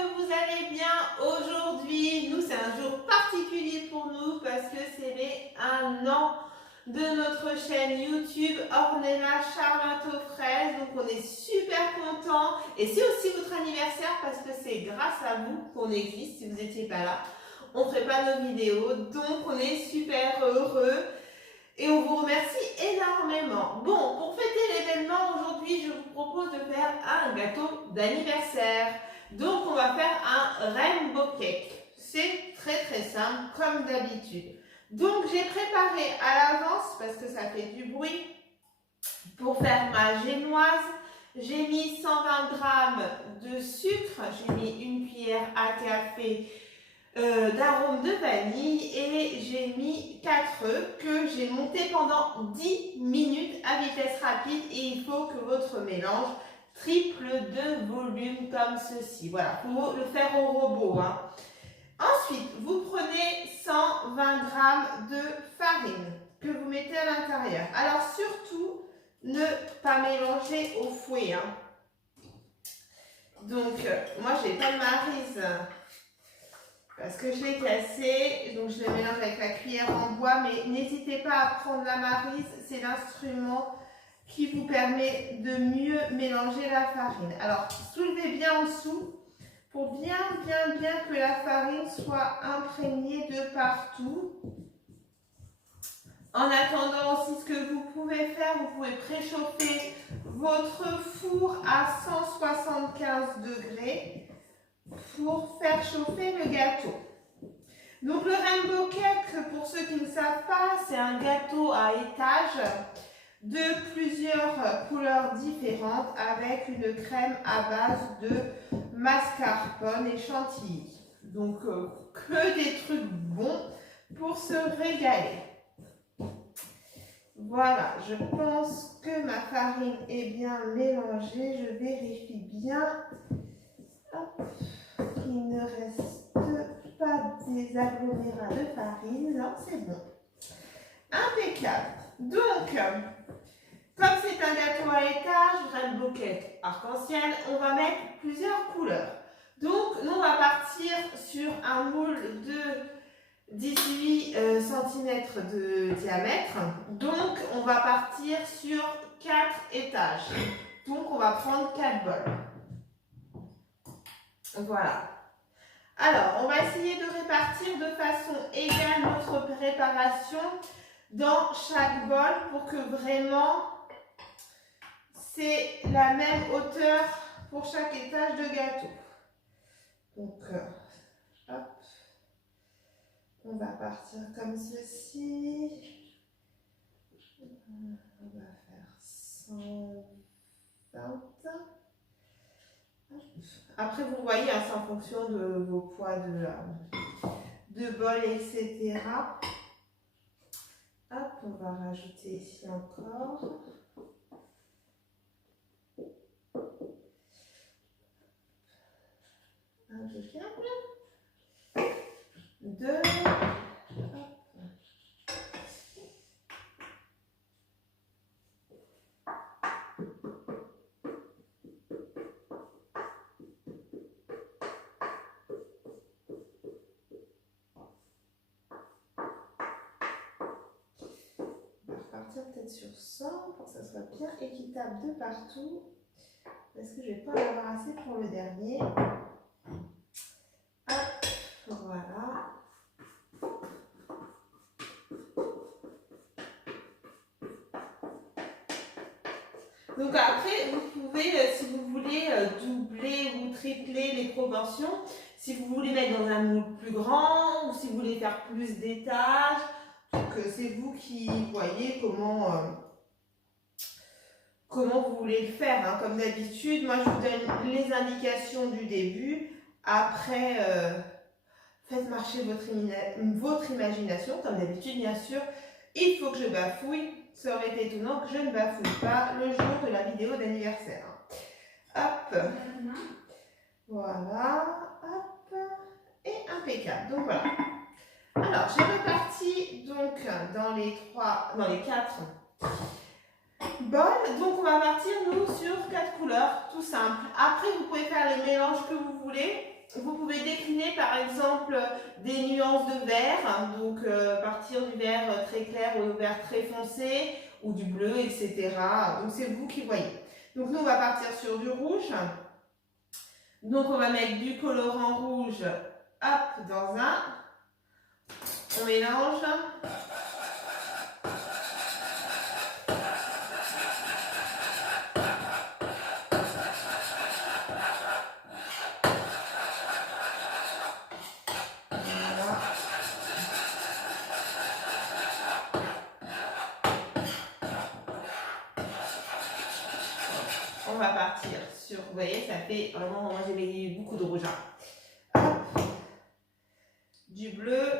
que vous allez bien aujourd'hui. Nous, c'est un jour particulier pour nous parce que c'est les 1 an de notre chaîne YouTube Ornella Charlotte aux fraises. Donc, on est super contents. Et c'est aussi votre anniversaire parce que c'est grâce à vous qu'on existe. Si vous n'étiez pas là, on ne ferait pas nos vidéos. Donc, on est super heureux. Et on vous remercie énormément. Bon, pour fêter l'événement, aujourd'hui, je vous propose de faire un gâteau d'anniversaire. Donc, on va faire un rainbow cake. C'est très simple, comme d'habitude. Donc, j'ai préparé à l'avance, parce que ça fait du bruit, pour faire ma génoise. J'ai mis 120 g de sucre, j'ai mis une cuillère à café d'arôme de vanille et j'ai mis 4 œufs que j'ai monté pendant 10 minutes à vitesse rapide et il faut que votre mélange triple de volume comme ceci. Voilà, il faut le faire au robot. Ensuite, vous prenez 120 g de farine que vous mettez à l'intérieur. Alors surtout, ne pas mélanger au fouet. Donc, moi j'ai pas de maryse parce que je l'ai cassé, donc je le mélange avec la cuillère en bois, mais n'hésitez pas à prendre la maryse, c'est l'instrument qui vous permet de mieux mélanger la farine. Alors, soulevez bien en dessous pour bien que la farine soit imprégnée de partout. En attendant aussi, ce que vous pouvez faire, vous pouvez préchauffer votre four à 175 degrés pour faire chauffer le gâteau. Donc le rainbow cake, pour ceux qui ne savent pas, c'est un gâteau à étage de plusieurs couleurs différentes avec une crème à base de mascarpone et chantilly. Donc que des trucs bons pour se régaler. Voilà, je pense que ma farine est bien mélangée. Je vérifie bien. Hop. Il ne reste pas des agglomérats de farine. Non, c'est bon. Impeccable. Donc, comme c'est un gâteau à étage, rainbow cake arc-en-ciel, on va mettre plusieurs couleurs. Donc, nous, on va partir sur un moule de 18 cm de diamètre. Donc, on va partir sur 4 étages. Donc, on va prendre 4 bols. Voilà. Alors, on va essayer de répartir de façon égale notre préparation dans chaque bol pour que vraiment c'est la même hauteur pour chaque étage de gâteau. Donc, hop, on va partir comme ceci. On va faire 120. Après, vous voyez, c'est en fonction de vos poids de bol, etc. Hop, on va rajouter ici encore. Impeccable. 2. Peut-être sur 100 pour que ça soit bien équitable de partout parce que je ne vais pas en avoir assez pour le dernier. Hop, voilà. Donc après, vous pouvez, si vous voulez, doubler ou tripler les proportions. Si vous voulez mettre dans un moule plus grand ou si vous voulez faire plus d'étages. Donc c'est vous qui voyez comment vous voulez le faire. Comme d'habitude, moi je vous donne les indications du début. Après, faites marcher votre imagination. Comme d'habitude, bien sûr, il faut que je bafouille. Ça aurait été étonnant que je ne bafouille pas le jour de la vidéo d'anniversaire. Hop. Voilà. Hop. Et impeccable. Donc voilà. Alors, j'ai reparti donc dans les 4 bols. Donc, on va partir, nous, sur 4 couleurs, tout simple. Après, vous pouvez faire les mélanges que vous voulez. vous pouvez décliner par exemple des nuances de vert, donc partir du vert très clair au vert très foncé ou du bleu, etc. Donc c'est vous qui voyez. Donc nous on va partir sur du rouge. Donc on va mettre du colorant rouge, hop, dans un. On mélange. On va partir sur, vous voyez, ça fait vraiment, moi j'ai mis beaucoup de rouge. Hop. Du bleu.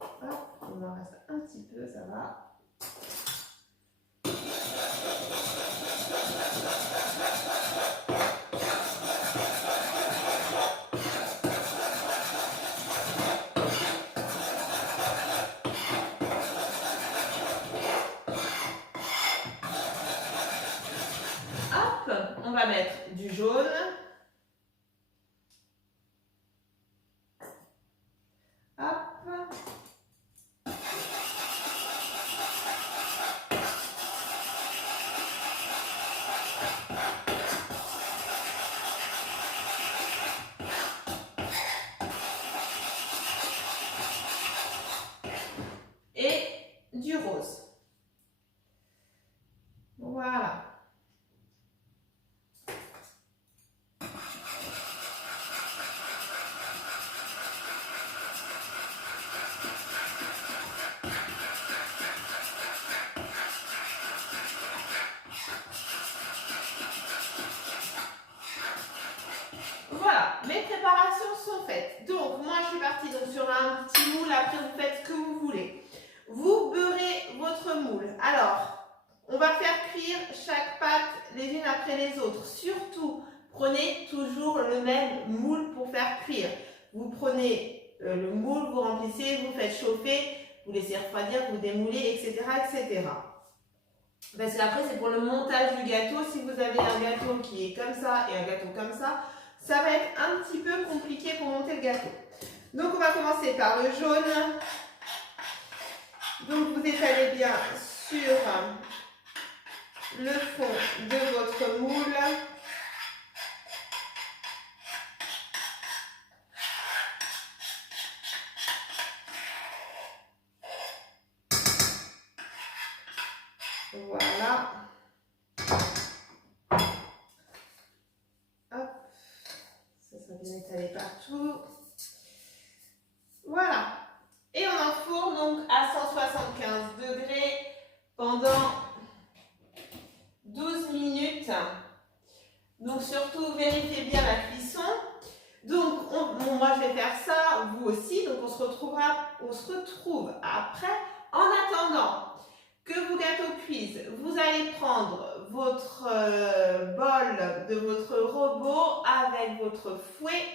Hop, il m'en reste un petit peu, ça va. Hop, on va mettre du jaune. Hop. Et du rose. Voilà. Voilà, mes préparations sont faites. Donc, moi, je suis partie donc, sur un petit moule. Après, vous faites ce que vous voulez. Vous beurrez votre moule. Alors, on va faire cuire chaque pâte les unes après les autres. Surtout, prenez toujours le même moule pour faire cuire. Vous prenez le moule, vous remplissez, vous faites chauffer, vous laissez refroidir, vous démoulez, etc., etc. Parce qu'après, c'est pour le montage du gâteau. Si vous avez un gâteau qui est comme ça et un gâteau comme ça va être un petit peu compliqué pour monter le gâteau. Donc, on va commencer par le jaune. Donc, vous étalez bien sur le fond de votre moule. Voilà. Hop. Ça sera bien étalé partout. Voilà. Et on enfourne donc à 175 degrés pendant 12 minutes. Donc surtout, vérifiez bien la cuisson. Donc, moi je vais faire ça, vous aussi. Donc on se retrouve après. En attendant que vos gâteaux cuisent, vous allez prendre votre bol de votre robot avec votre fouet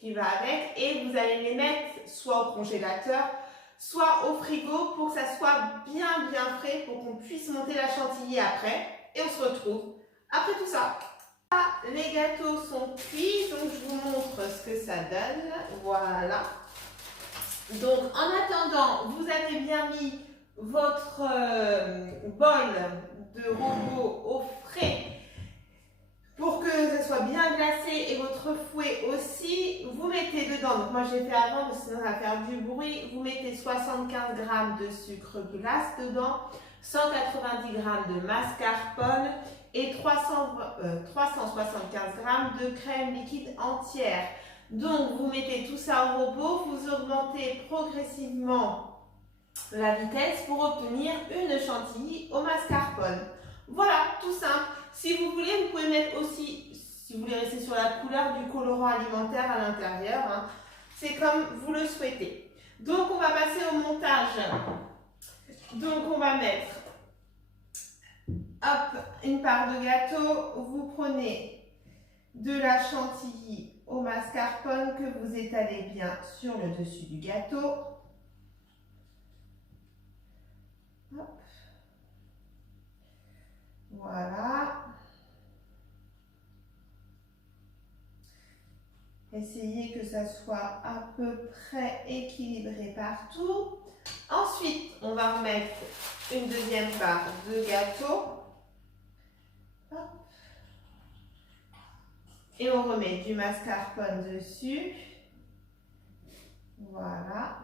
qui va avec et vous allez les mettre soit au congélateur, soit au frigo pour que ça soit bien frais pour qu'on puisse monter la chantilly après. Et on se retrouve après tout ça. Les gâteaux sont cuits, donc je vous montre ce que ça donne. Voilà. Donc en attendant, vous avez bien mis votre bol de robot au frais pour que ça soit bien glacé et votre fouet aussi. Vous mettez dedans, donc moi j'ai fait avant parce que sinon ça va faire du bruit, vous mettez 75 g de sucre glace dedans, 190 g de mascarpone et 375 g de crème liquide entière. Donc vous mettez tout ça au robot, vous augmentez progressivement la vitesse pour obtenir une chantilly au mascarpone. Voilà, tout simple. Si vous voulez, vous pouvez mettre aussi, si vous voulez rester sur la couleur, du colorant alimentaire à l'intérieur. Hein. C'est comme vous le souhaitez. Donc on va passer au montage. Donc on va mettre hop, une part de gâteau. Vous prenez de la chantilly au mascarpone que vous étalez bien sur le dessus du gâteau. Hop. Voilà. essayer que ça soit à peu près équilibré partout. Ensuite, on va remettre une deuxième part de gâteau. Hop. Et on remet du mascarpone dessus. Voilà.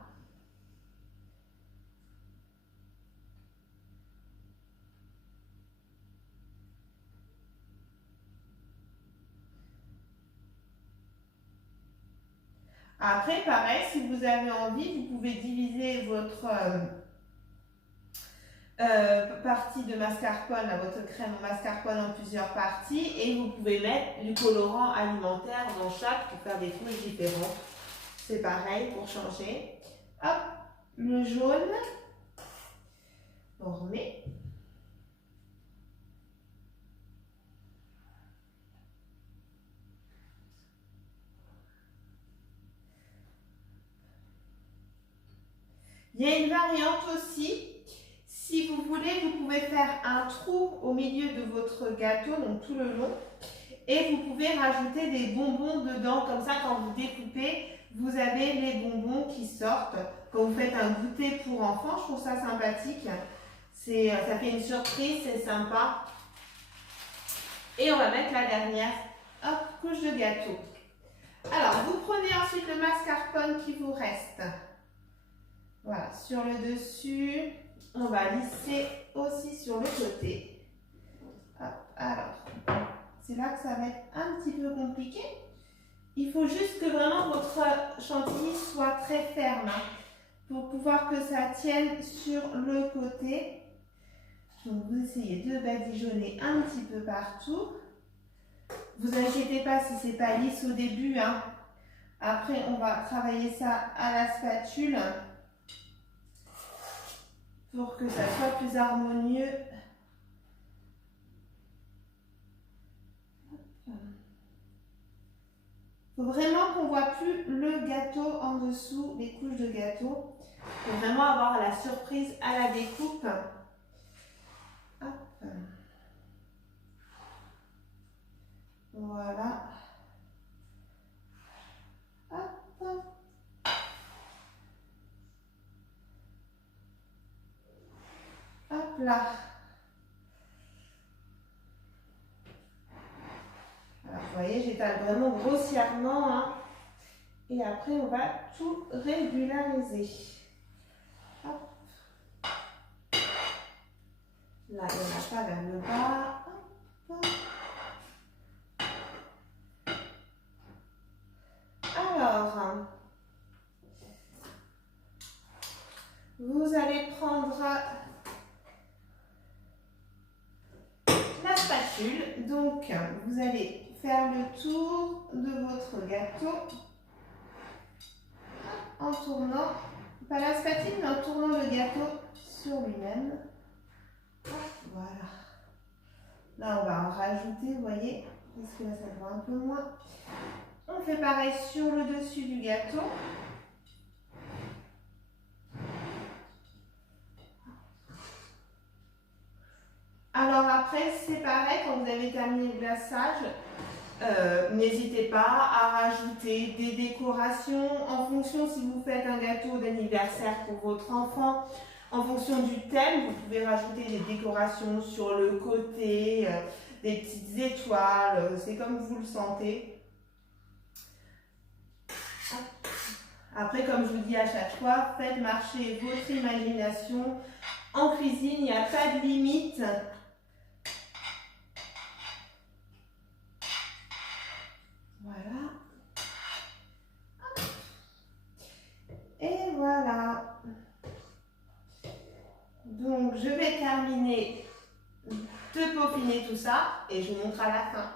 Après, pareil, si vous avez envie, vous pouvez diviser votre partie de mascarpone, votre crème au mascarpone en plusieurs parties et vous pouvez mettre du colorant alimentaire dans chaque pour faire des touches différentes. C'est pareil pour changer. Hop, le jaune, on remet. Il y a une variante aussi. Si vous voulez, vous pouvez faire un trou au milieu de votre gâteau, donc tout le long. Et vous pouvez rajouter des bonbons dedans. Comme ça, quand vous découpez, vous avez les bonbons qui sortent. Quand vous faites un goûter pour enfants, je trouve ça sympathique. Ça fait une surprise, c'est sympa. Et on va mettre la dernière couche de gâteau. Alors, vous prenez ensuite le mascarpone qui vous reste. Voilà, sur le dessus, on va lisser aussi sur le côté. Hop, alors, c'est là que ça va être un petit peu compliqué. Il faut juste que vraiment votre chantilly soit très ferme pour pouvoir que ça tienne sur le côté. Donc, vous essayez de badigeonner un petit peu partout. Vous inquiétez pas si c'est pas lisse au début. Après, on va travailler ça à la spatule pour que ça soit plus harmonieux. Il faut vraiment qu'on ne voit plus le gâteau en dessous, les couches de gâteau. Il faut vraiment avoir la surprise à la découpe. Hop. Voilà. Hop. Hop là. Alors, vous voyez, j'étale vraiment grossièrement. Et après, on va tout régulariser. Hop. Là, il n'y en a pas vers le bas. Hop. Alors, vous allez prendre la spatule. Donc, vous allez faire le tour de votre gâteau en tournant, pas la spatule, mais en tournant le gâteau sur lui-même. Voilà. Là, on va en rajouter, vous voyez, parce que là, ça doit un peu moins. On fait pareil sur le dessus du gâteau. Alors après, c'est pareil, quand vous avez terminé le glaçage, n'hésitez pas à rajouter des décorations en fonction si vous faites un gâteau d'anniversaire pour votre enfant. En fonction du thème, vous pouvez rajouter des décorations sur le côté, des petites étoiles, c'est comme vous le sentez. Après, comme je vous dis à chaque fois, faites marcher votre imagination. En cuisine, il n'y a pas de limite. Voilà. Et voilà. Donc, je vais terminer de peaufiner tout ça et je vous montre à la fin.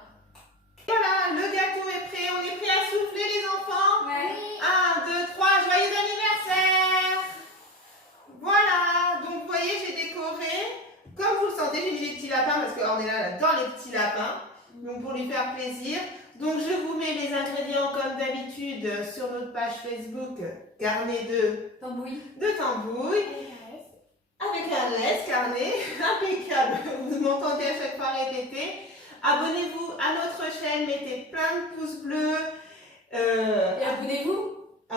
Voilà, le gâteau est prêt. On est prêt à souffler, les enfants? Oui. 1, 2, 3, joyeux anniversaire! Voilà, donc vous voyez, j'ai décoré. Comme vous le sentez, j'ai mis les petits lapins parce qu'Ornella adore les petits lapins. Donc pour lui faire plaisir. Donc je vous mets les ingrédients comme d'habitude sur notre page Facebook Carnet de Tambouille. Avec un S, carnet, impeccable. Vous m'entendez à chaque fois répéter. Abonnez-vous à notre chaîne, mettez plein de pouces bleus.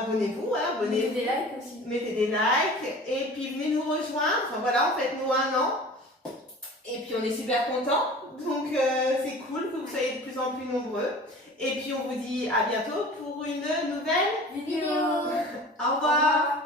abonnez-vous, hein, Mettez des likes aussi. Mettez des likes et puis venez nous rejoindre. Enfin, voilà, faites-nous 1 an. Et puis on est super contents. Donc c'est cool que vous soyez de plus en plus nombreux. Et puis on vous dit à bientôt pour une nouvelle Vidéo. Au revoir.